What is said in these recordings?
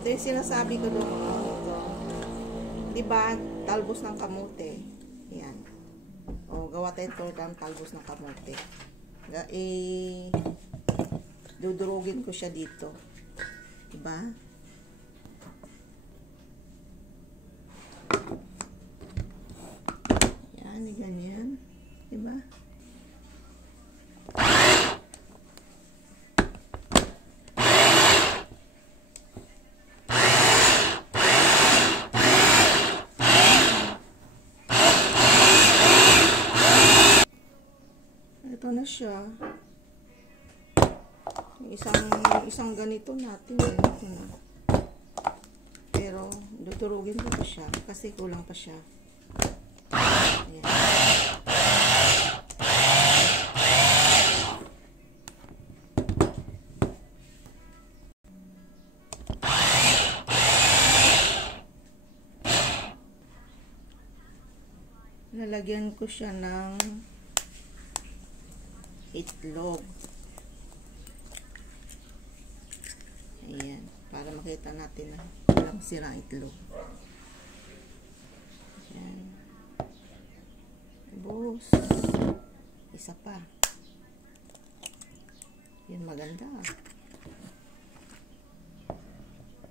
Ito yung sinasabi ko doon. Ito. Diba, talbos ng kamote. Yan. O, gawa tayong tortang talbos ng kamote. Dudurugin ko siya dito. Diba? Yan, ganyan. Diba? Ito na siya. Isang ganito natin. Ganito na. Pero, dudurugin ko pa siya. Kasi kulang pa siya. Ayan. Lalagyan ko siya ng itlog. Ayan. Para makita natin na walang sirang itlog. Ayan. Bus. Isa pa. Yan, maganda.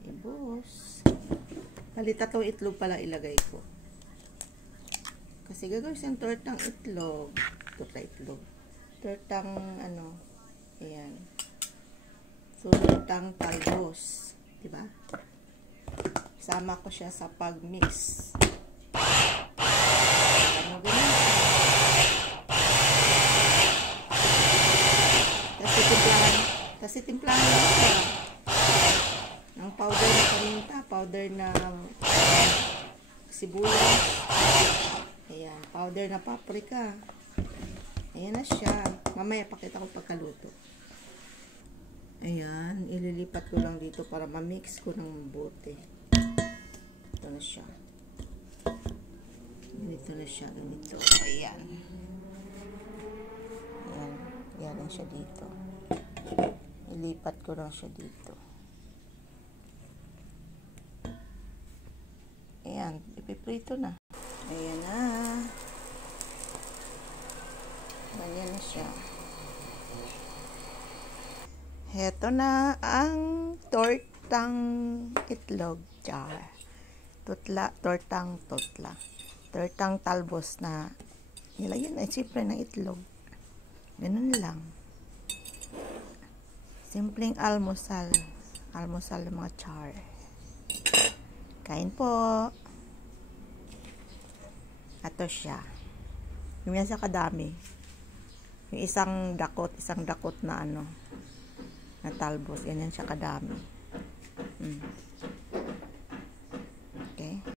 Ibus. Bali, 3 itlog pala ilagay ko. Kasi gagawin siyang tortang itlog. Itlog. Tortang, ayan. So, tortang talbos. Diba? Sama ko siya sa pag-mix. Ganun. Kasi timplahan lang siya. Ang powder na paminta, powder na sibuyas. Ayan, powder na paprika. Ayan na siya. Mamaya pakita ko pagkaluto. Ayan, ililipat ko lang dito para ma-mix ko ng mabuti. Ito na siya. Ganito na siya, ganito. Ayan. Ayan, ayan lang siya dito. Ilipat ko lang siya dito. Ayan, ipiprito na. Ayan na. Ganyan na siya. Heto na ang tortang itlog jar. Tortang talbos na nilagyan na siyempre ng itlog. Ganun lang. Simpleng almusal. Almusal ng mga char. Kain po. Ito siya. Yung yan sa kadami. Yung isang dakot na na talbos. Yan siya kadami.